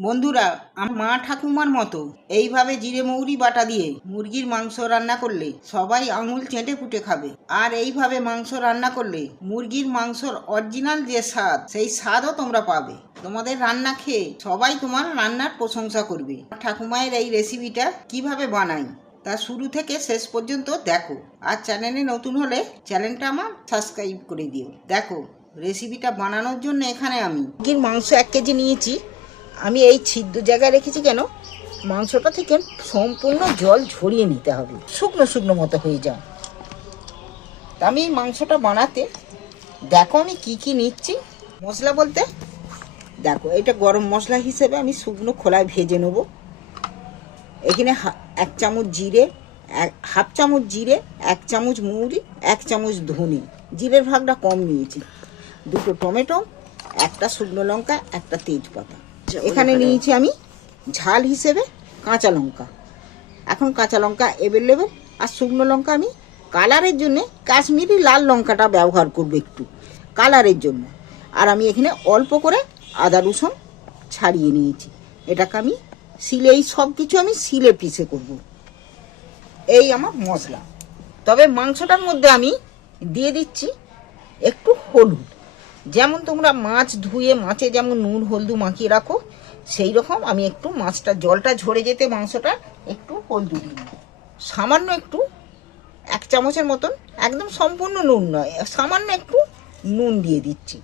বন্ধুরা, আমার মা ঠাকুমার মতো এইভাবে জিরে মৌরি বাটা দিয়ে মুরগির মাংস রান্না করলে সবাই আঙুল চেটে পুটে খাবে। আর এইভাবে মাংস রান্না করলে মুরগির মাংসর অরিজিনাল যে স্বাদ, সেই স্বাদও তোমরা পাবে। তোমাদের রান্না খেয়ে সবাই তোমার রান্নার প্রশংসা করবে। ঠাকুমায়ের এই রেসিপিটা কিভাবে বানাই তা শুরু থেকে শেষ পর্যন্ত দেখো। আর চ্যানেলে নতুন হলে চ্যানেলটা আমার সাবস্ক্রাইব করে দিও। দেখো, রেসিপিটা বানানোর জন্য এখানে আমি মুরগির মাংস 1 কেজি নিয়েছি। আমি এই ছিদ্র জায়গায় রেখেছি কেন, মাংসটা থেকে সম্পূর্ণ জল ঝরিয়ে নিতে হবে, শুকনো শুকনো মতো হয়ে যায়। তা আমি এই মাংসটা বানাতে দেখো আমি কি কি নিচ্ছি। মশলা বলতে দেখো, এটা গরম মশলা হিসেবে আমি শুকনো খোলায় ভেজে নেব। এখানে 1 চামচ জিরে, হাফ চামচ জিরে, 1 চামচ মৌরি, 1 চামচ ধনে, জিরের ভাগটা কম নিয়েছি, 2টো টমেটো, 1টা শুকনো লঙ্কা, 1টা তেজপাতা। এখানে নিয়েছি আমি ঝাল হিসেবে কাঁচা লঙ্কা। এখন কাঁচা লঙ্কা অ্যাভেলেবেল, আর শুকনো লঙ্কা আমি কালারের জন্য কাশ্মীরি লাল লঙ্কাটা ব্যবহার করব একটু কালারের জন্য। আর আমি এখানে অল্প করে আদা রসুন ছাড়িয়ে নিয়েছি। এটাকে আমি শিলে, এই সব কিছু আমি শিলে পিষে করব। এই আমার মশলা। তবে মাংসটার মধ্যে আমি দিয়ে দিচ্ছি একটু হলুদ। যেমন তোমরা মাছ ধুয়ে মাছে যেমন নুন হলদু মাখিয়ে রাখো, সেই রকম আমি একটু মাছটা জলটা ঝরে যেতে মাংসটা একটু হলদু দিই, সামান্য একটু 1 চামচের মতন, একদম সম্পূর্ণ নুন নয়, সামান্য একটু নুন দিয়ে দিচ্ছি।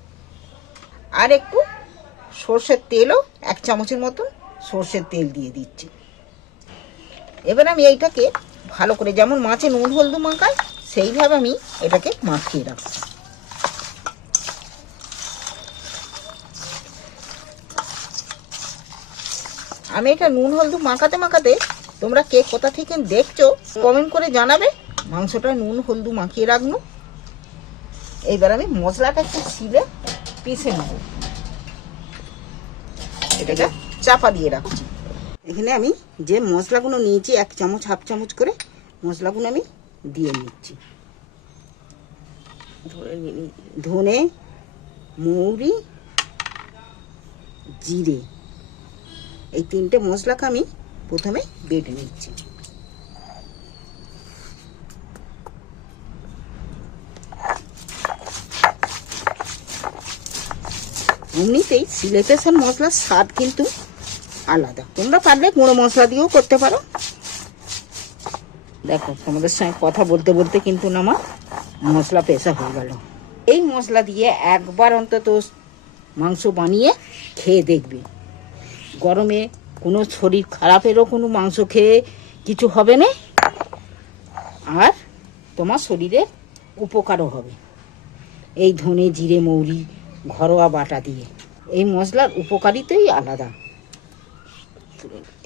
আর একটু সর্ষের তেলও 1 চামচের মতন সর্ষের তেল দিয়ে দিচ্ছি। এবার আমি এইটাকে ভালো করে, যেমন মাছে নুন হলদু মাখাই সেইভাবে আমি এটাকে মাখিয়ে রাখছি। আমি এটা নুন হলদু মাখাতে মাখাতে তোমরা কে কোথা থেকে দেখছো কমেন্ট করে জানাবে। মাংসটা নুন হলদু মাখিয়ে রাখবো। এইবার আমি মশলাটা একটু শিলে পিষে নেব। এটাকে চাপা দিয়ে রাখছি। এখানে আমি যে মশলাগুলো নিয়েছি 1 চামচ হাফ চামচ করে মশলাগুলো আমি দিয়ে নিচ্ছি। ধনে, মৌরি, জিরে, এই 3টে মশলাকে আমি প্রথমে বেটে নিচ্ছি। এমনিতেই শিলে পেশার মশলার স্বাদ কিন্তু আলাদা। তোমরা পারলে গুঁড়ো মশলা দিয়েও করতে পারো। দেখো, তোমাদের সঙ্গে কথা বলতে বলতে কিন্তু আমার মশলা পেশা হয়ে গেল। এই মশলা দিয়ে একবার অন্তত মাংস বানিয়ে খেয়ে দেখবে। গরমে কোনো শরীর খারাপেরও কোনো মাংস খেয়ে কিছু হবে না, আর তোমার শরীরে উপকারও হবে। এই ধনে জিরে মৌরি ঘরোয়া বাটা দিয়ে এই মশলার উপকারিতাই আলাদা।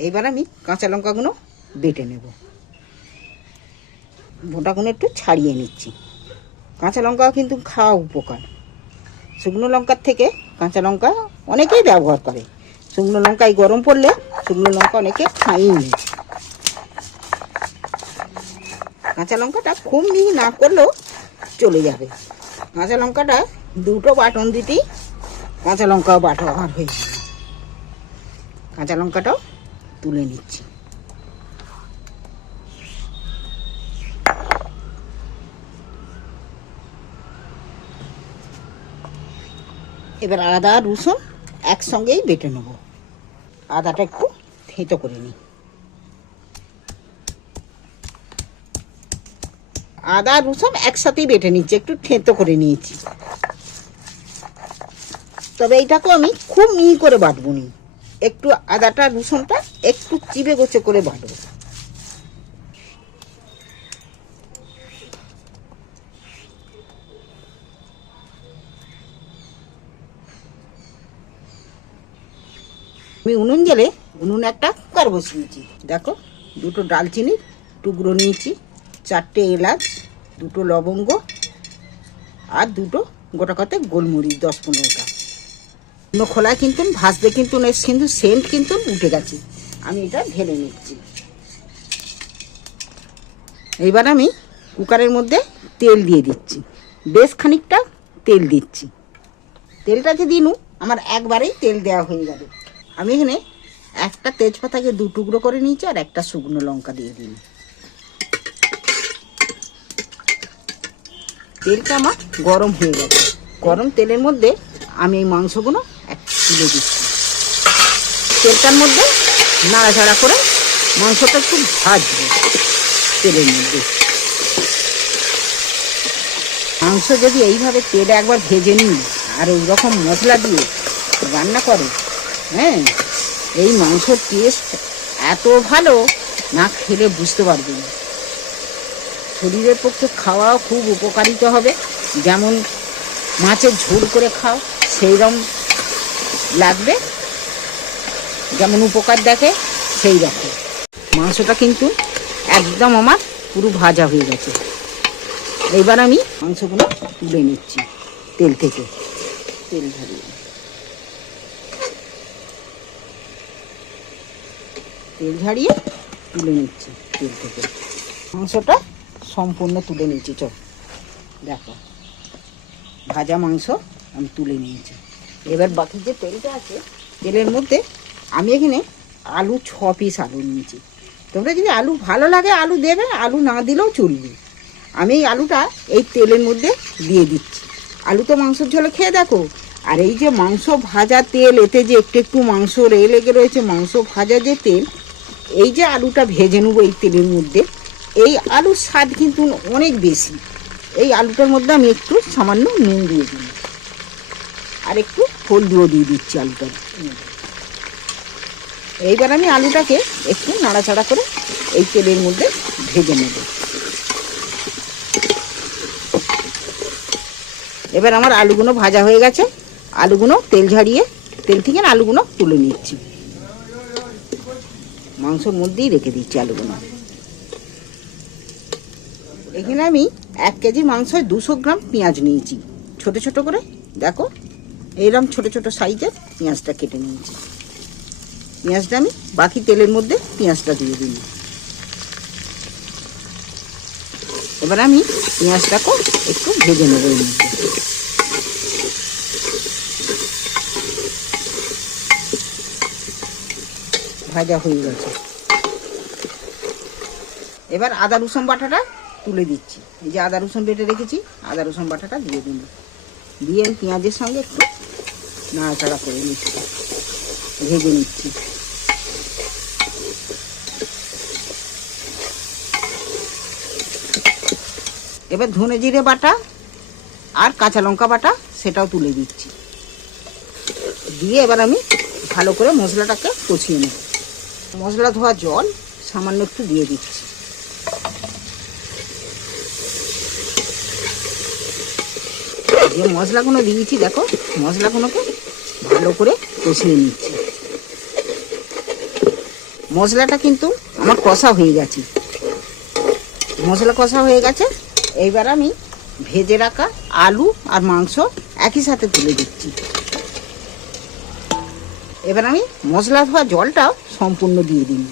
এবার আমি কাঁচা লঙ্কাগুলো বেটে নেব। বোটাগুলো একটু ছাড়িয়ে নিচ্ছি। কাঁচা লঙ্কাও কিন্তু খাওয়া উপকার। শুকনো লঙ্কার থেকে কাঁচা লঙ্কা অনেকেই ব্যবহার করে। শুকনো লঙ্কায় গরম পড়লে শুকনো লঙ্কা অনেকে খাইনি। কাঁচা লঙ্কাটা খুব মিহি না করলেও চলে যাবে। কাঁচা লঙ্কাটা 2টো বাটন দিতেই কাঁচা লঙ্কাও বাটা হয়ে যাবে। কাঁচা লঙ্কাটাও তুলে নিচ্ছি। এবার আদা রসুন একসঙ্গেই বেটে নেব। আদাটা একটু থেঁতো করে নিই। আদা রসুন একসাথেই বেটে নিচ্ছি, একটু থেঁতো করে নিয়েছি। তবে এইটাকেও আমি খুব মিহি করে বাটবো নি, একটু আদাটা রসুনটা একটু চিবে গোছে করে বাটবো। আমি উনুন জেলে উনুনে একটা কুকার বসিয়েছি। দেখো, 2টো ডালচিনির টুকরো নিয়েছি, 4টে এলাচ, 2টো লবঙ্গ, আর 2টো গোটা কতে গোলমরিচ 10-15টা। খোলায় কিন্তু ভাজতে কিন্তু সেন্ট কিন্তু উঠে গেছে। আমি এটা ঢেলে নিচ্ছি। এইবার আমি কুকারের মধ্যে তেল দিয়ে দিচ্ছি, বেশ খানিকটা তেল দিচ্ছি। তেলটা যে দিনু আমার একবারেই তেল দেওয়া হয়ে যাবে। আমি এখানে একটা তেজপাতাকে 2 টুকরো করে নিয়েছি, আর একটা শুকনো লঙ্কা দিয়ে দিন। তেলটা আমার গরম হয়ে গেছে। গরম তেলের মধ্যে আমি এই মাংসগুলো তুলে দিচ্ছি। তেলটার মধ্যে নাড়াচাড়া করে মাংসটা একটু ভাজবো তেলের মধ্যে। মাংস যদি এইভাবে তেলে একবার ভেজে নিই আর ওই রকম মশলা দিয়ে রান্না করে, হ্যাঁ, এই মাংসর টেস্ট এত ভালো, না খেলে বুঝতে পারবেন। শরীরের পক্ষে খাওয়াও খুব উপকারিতা হবে। যেমন মাছের ঝোল করে খাও সেই রকম লাগবে, যেমন উপকার দেখে সেই রকম। মাংসটা কিন্তু একদম আমার পুরো ভাজা হয়ে গেছে। এইবার আমি মাংসগুলো তুলে নিচ্ছি তেল থেকে। তেল ঝাড়িয়ে তুলে নিচ্ছি তেল থেকে। মাংসটা সম্পূর্ণ তুলে নিচ্ছি। চল দেখো, ভাজা মাংস আমি তুলে নিয়েছি। এবার বাকি যে তেলটা আছে, তেলের মধ্যে আমি এখানে আলু 6 পিস আলু নিয়েছি। তোমরা যদি আলু ভালো লাগে আলু দেবে, আলু না দিলেও চলবে। আমি এই আলুটা এই তেলের মধ্যে দিয়ে দিচ্ছি। আলু তো মাংসের ঝোলে খেয়ে দেখো। আর এই যে মাংস ভাজা তেল, এতে যে একটু একটু মাংস লেগে রয়েছে, মাংস ভাজা যে তেল, এই যে আলুটা ভেজে নেবো এই তেলের মধ্যে, এই আলুর স্বাদ কিন্তু অনেক বেশি। এই আলুটার মধ্যে আমি একটু সামান্য নুন দিয়ে দিই, আর একটু হলদিও দিয়ে দিচ্ছি আলুটার। এইবার আমি আলুটাকে একটু নাড়াচাড়া করে এই তেলের মধ্যে ভেজে নেব। এবার আমার আলুগুলো ভাজা হয়ে গেছে। আলুগুলো তেল ঝাড়িয়ে তেল থেকে আলুগুলো তুলে নিচ্ছি। মাংসের মধ্যেই রেখে দিচ্ছি আলুগুলো। এখানে আমি 1 কেজি মাংসয় 200 গ্রাম পেঁয়াজ নিয়েছি। ছোট ছোট করে দেখো, এইরকম ছোট ছোট সাইজের পেঁয়াজটা কেটে নিয়েছি। পেঁয়াজটা আমি বাকি তেলের মধ্যে পেঁয়াজটা দিয়ে দিই। এবার আমি পেঁয়াজটাকে একটু ভেজে নেব। এর মধ্যে ভাজা হয়ে গেছে। এবার আদা রসুন বাটাটা তুলে দিচ্ছি। এই যে আদা রসুন বেটে রেখেছি, আদা রসুন বাটাটা দিয়ে দিন। দিয়ে আমি পেঁয়াজের সঙ্গে একটু নাড়াচাড়া করে নিচ্ছি, ভেজে নিচ্ছি। এবার ধনে জিরে বাটা আর কাঁচা লঙ্কা বাটা সেটাও তুলে দিচ্ছি। দিয়ে এবার আমি ভালো করে মশলাটাকে কষিয়ে নেব। মশলা ধোয়া জল সামান্য একটু দিয়ে দিচ্ছি। যে মশলাগুলো দিয়েছি দেখো, মশলাগুলোকে ভালো করে কষিয়ে নিচ্ছি। মশলাটা কিন্তু আমার কষা হয়ে গেছে। মশলা কষা হয়ে গেছে। এইবার আমি ভেজে রাখা আলু আর মাংস একই সাথে তুলে দিচ্ছি। এবার আমি মশলা ধোয়া জলটাও সম্পূর্ণ দিয়ে দিই।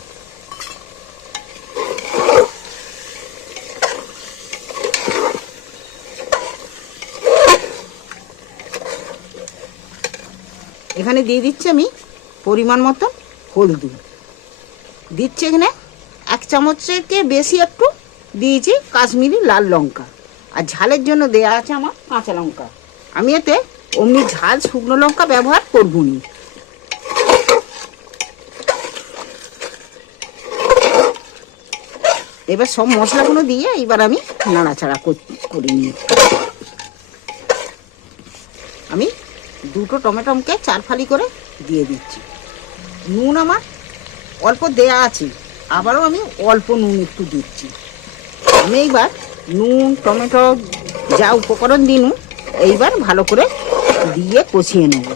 এখানে দিয়ে দিচ্ছি আমি পরিমাণ মতো হলদি। দিচ্ছি এখানে 1 চামচের বেশি একটু দিয়েছি কাশ্মীরি লাল লঙ্কা। আর ঝালের জন্য দেয়া আছে আমার কাঁচা লঙ্কা। আমি এতে অমনি ঝাল শুকনো লঙ্কা ব্যবহার করব না। এবার সব মশলাগুলো দিয়ে এবার আমি নাড়াচাড়া করে নিই। আমি 2টো টমেটোকে 4 ফালি করে দিয়ে দিচ্ছি। নুন আমার অল্প দেয়া আছে, আবারও আমি অল্প নুন একটু দিচ্ছি। আমি এইবার নুন টমেটো যা উপকরণ দিন এইবার ভালো করে দিয়ে কষিয়ে নেব।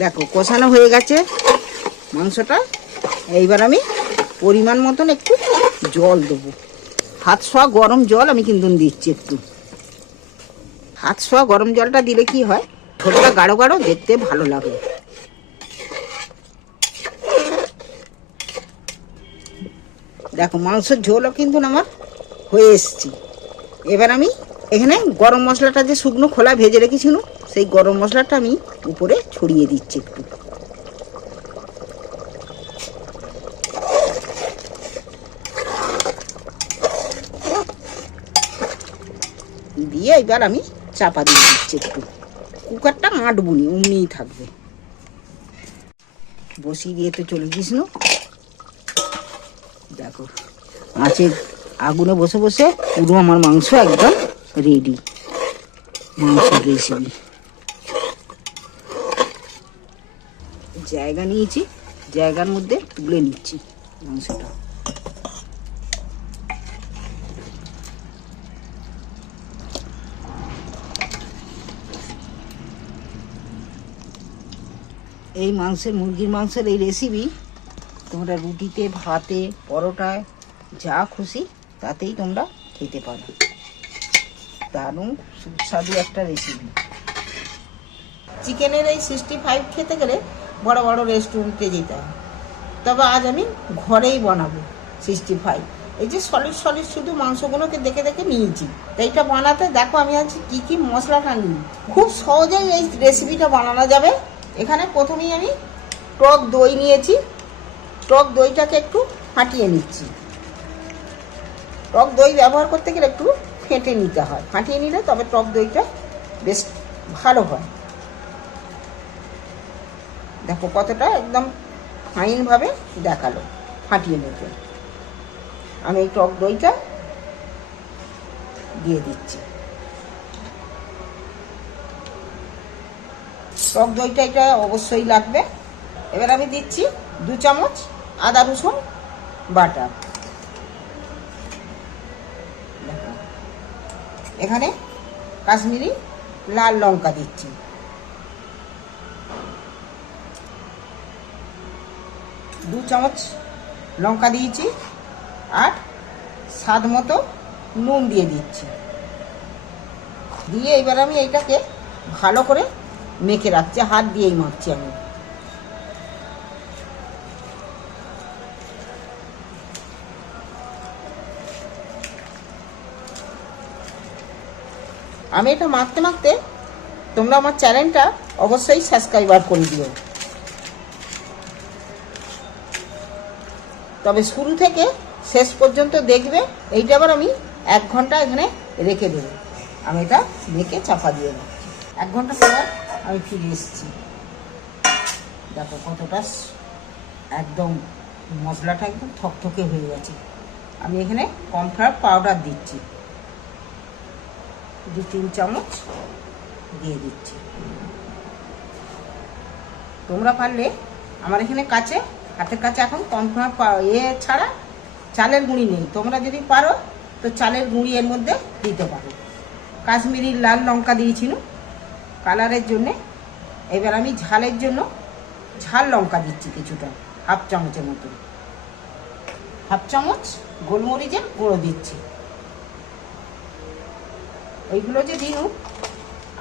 দেখো কষানো হয়ে গেছে মাংসটা। এইবার আমি পরিমাণ মতন একটু জল দেবো। হাত ছোঁয়া গরম জল আমি কিন্তু দিচ্ছি একটু। হাত ছোঁয়া গরম জলটা দিলে কি হয়, ঝোলটা গাঢ় গাঢ় দেখতে ভালো লাগে। দেখো মাংসের ঝোলও কিন্তু আমার হয়ে এসছে। এবার আমি এখানে গরম মশলাটা যে শুকনো খোলা ভেজে রেখেছিল সেই গরম মশলাটা আমি উপরে ছড়িয়ে দিচ্ছি একটু। দিয়ে এবার আমি চাপা দিয়ে দিচ্ছি একটু। কুকারটা মাটবুনি, অমনিই থাকবে। বসিয়ে দিয়ে তো চলে গেছিল। দেখো মাছের আগুনে বসে বসে পুরো আমার মাংস একদম রেডি। মাংসের রেসিপি। জায়গা নিয়েছি, জায়গার মধ্যে তুলে নিচ্ছি মাংসটা। এই মুরগির মাংসের এই রেসিপি তোমরা রুটিতে, ভাতে, পরোটায় যা খুশি তাতেই তোমরা খেতে পারো। দারুণ সুস্বাদু একটা রেসিপি। চিকেনের এই 65 খেতে গেলে বড় বড় রেস্টুরেন্টে যেতে হয়, তবে আজ আমি ঘরেই বানাবো 65। এই যে সলিড সলিড শুধু মাংসগুলোকে দেখে দেখে নিয়েছি। তো এইটা বানাতে দেখো আমি আজ কী কী মশলাটা নিই। খুব সহজেই এই রেসিপিটা বানানো যাবে। এখানে প্রথমেই আমি টক দই নিয়েছি। টক দইটাকে একটু ফাটিয়ে নিচ্ছি। টক দই ব্যবহার করতে গেলে একটু ফেটে নিতে হয়, ফাটিয়ে নিলে তবে টক দইটা বেশ ভালো হয়। দেখো কতটা একদম ফাইনভাবে দেখালো ফাটিয়ে নিতে। আমি এই টক দইটা দিয়ে দিচ্ছি। টক দইটা এটা অবশ্যই লাগবে। এবার আমি দিচ্ছি 2 চামচ আদা রসুন বাটা। এখানে কাশ্মীরি লাল লঙ্কা দিচ্ছি। 2 চামচ লঙ্কা দিয়েছি আর স্বাদ মতো নুন দিয়ে দিচ্ছি। দিয়ে এবার আমি এইটাকে ভালো করে মেখে রাখছি, হাত দিয়েই মাখছি আমি। আমি এটা মাখতে মাখতে তোমরা আমার চ্যানেলটা অবশ্যই সাবস্ক্রাইবার করে দিও। তবে শুরু থেকে শেষ পর্যন্ত দেখবে। এইটা আবার আমি 1 ঘন্টা এখানে রেখে দেবো। আমি এটা মেখে চাপা দিয়ে দেবো। 1 ঘন্টা পর আমি ফিরে এসেছি। দেখো কতটা একদম মশলাটা একদম থকথকে হয়ে গেছে। আমি এখানে কর্নফ্লাওয়ার পাউডার দিচ্ছি, 2-3 চামচ দিয়ে দিচ্ছি। তোমরা পারলে আমার এখানে হাতের কাছে এখন কর্নফ্লাওয়ার ছাড়া চালের গুঁড়ি নেই। তোমরা যদি পারো তো চালের গুঁড়ি এর মধ্যে দিতে পারো। কাশ্মীরি লাল লঙ্কা দিয়েছিল কালারের জন্যে। এবার আমি ঝালের জন্য ঝাল লঙ্কা দিচ্ছি কিছুটা, 1/2 চামচের মতো। 1/2 চামচ গোলমরিচের গুঁড়ো দিচ্ছি। ওইগুলো যে দিন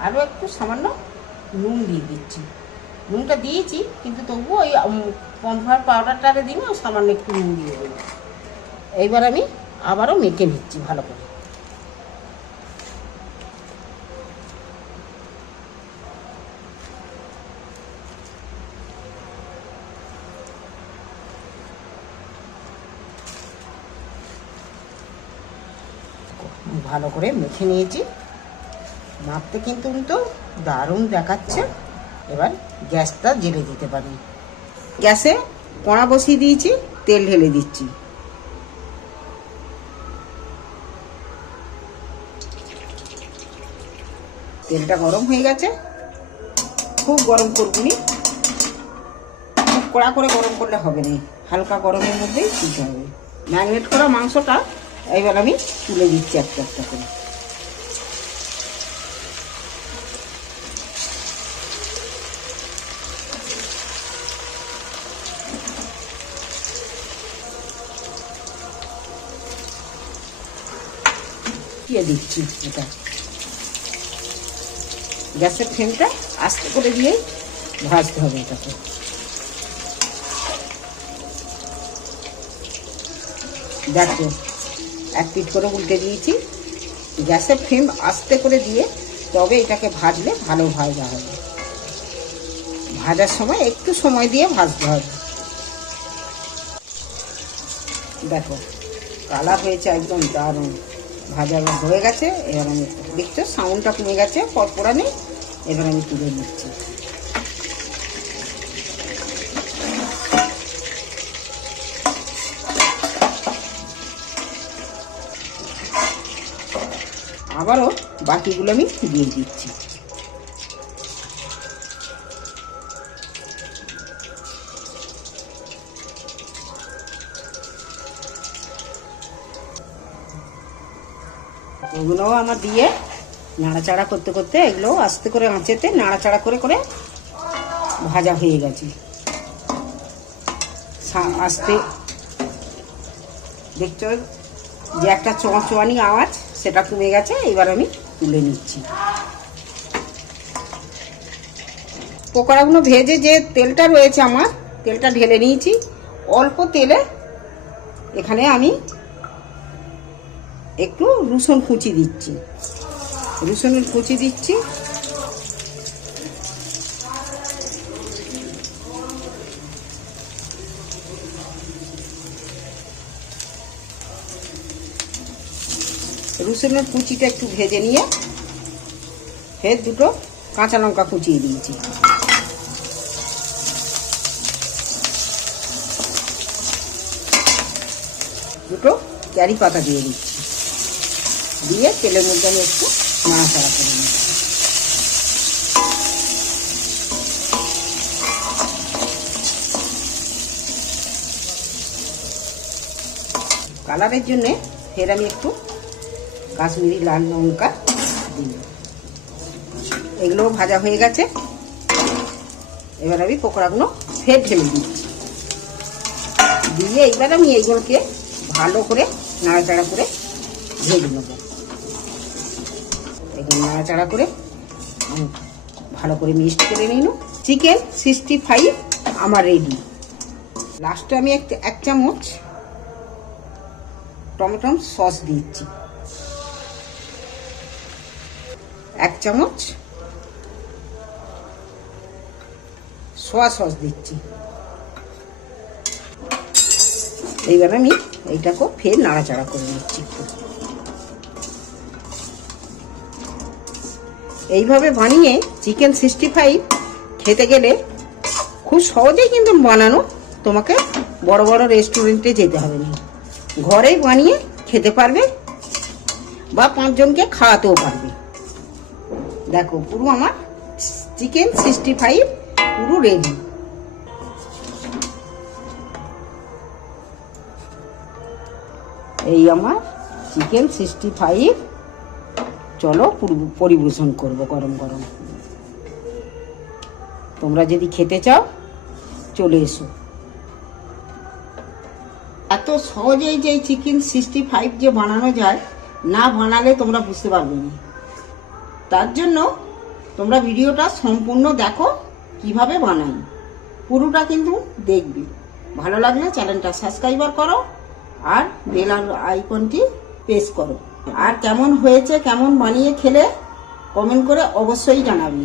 আরও একটু সামান্য নুন দিয়ে দিচ্ছি। নুনটা দিয়েছি কিন্তু তবুও ওই কর্নফ্লাওয়ার পাউডারটা দিন সামান্য একটু নুন দিয়ে দেবো। এইবার আমি আবারও মেখে নিচ্ছি ভালো করে। ভালো করে মেখে নিয়েছি। মাখতে কিন্তু দারুণ দেখাচ্ছে। এবার গ্যাসটা জ্বেলে দিতে পারি। গ্যাসে কড়া বসিয়ে দিয়েছি, তেল ঢেলে দিচ্ছি। তেলটা গরম হয়ে গেছে। খুব গরম করবনি, খুব কড়া করে গরম করলে হবে না, হালকা গরমের মধ্যেই দিতে হবে। ম্যারিনেট করা মাংসটা এবার আমি তুলে দিচ্ছি একটা একটা করে। দিয়ে দিচ্ছি এটা। গ্যাসের ফ্লেমটা আস্তে করে দিয়েই ভাজতে হবে এটাকে। দেখো 1 পিঠ করে উল্টে দিয়েছি। গ্যাসের ফ্লেম আস্তে করে দিয়ে তবে এটাকে ভাজলে ভালো ভাজা হবে। ভাজার সময় একটু সময় দিয়ে ভাজতে হবে। দেখো কালার হয়েছে একদম দারুণ, ভাজা হয়ে গেছে। এবার আমি দেখছো সাউন্ডটা কমে গেছে, পরপরা নেই। এবার আমি তুলে নিচ্ছি। আবারও বাকিগুলো আমি দিয়ে দিচ্ছি। এগুলোও আমার দিয়ে নাড়াচাড়া করতে করতে এগুলো আস্তে করে আঁচেতে নাড়াচাড়া করে করে ভাজা হয়ে গেছে। আস্তে দেখছো যে একটা চোঁয়ানি আওয়াজ, সেটা কমে গেছে। এবার আমি তুলে নিচ্ছি। পকোড়াগুলো ভেজে যে তেলটা রয়েছে আমার, তেলটা ঢেলে নিয়েছি। অল্প তেলে এখানে আমি একটু রসুন কুচি দিচ্ছি। রসুনের কুচি দিচ্ছি। রসুনের কুচিটা একটু ভেজে নিয়ে ফের দুটো কাঁচা লঙ্কা কুচিয়ে দিয়েছি। দুটো কারি পাতা দিয়ে দিচ্ছি। দিয়ে তেলের মধ্যে আমি একটু নাড়াচাড়া করে নিচ্ছি। কালারের জন্যে ফের আমি একটু কাশ্মীরি লাল লঙ্কা দিই। এগুলো ভাজা হয়ে গেছে। এবার আমি পকোড়াগুলো ফের ঢেলে দিচ্ছি। দিয়ে এবার আমি এইগুলোকে ভালো করে নাড়াচাড়া করে ভেজে নেব। এগুলো নাড়াচাড়া করে ভালো করে মিক্সড করে নিল। চিকেন 65 আমার রেডি। লাস্টে আমি এক চামচ টমেটো সস দিচ্ছি। এক চামচ সোয়া সস দিচ্ছি। এইবার আমি এইটাকে ফের নাড়াচাড়া করে নিচ্ছি। এইভাবে বানিয়ে চিকেন 65 খেতে গেলে খুব সহজেই কিন্তু বানানো, তোমাকে বড় বড় রেস্টুরেন্টে যেতে হবে না। ঘরেই বানিয়ে খেতে পারবে বা 5 জনকে খাওয়াতেও পারবে। দেখো পুরো আমার চিকেন 65 পুরো রেডি। এই আমার চিকেন 65। চলো পরিবেশন করব গরম গরম। তোমরা যদি খেতে চাও চলে এসো। এত সহজেই যে চিকেন 65 যে বানানো যায়, না বানালে তোমরা বুঝতে পারবে না। তার জন্য তোমরা ভিডিওটা সম্পূর্ণ দেখো কিভাবে বানাই, পুরোটা কিন্তু দেখবে। ভালো লাগলে চ্যানেলটা সাবস্ক্রাইব করো আর বেল আইকনটি প্রেস করো। আর কেমন হয়েছে, কেমন বানিয়ে খেলে কমেন্ট করে অবশ্যই জানাবে।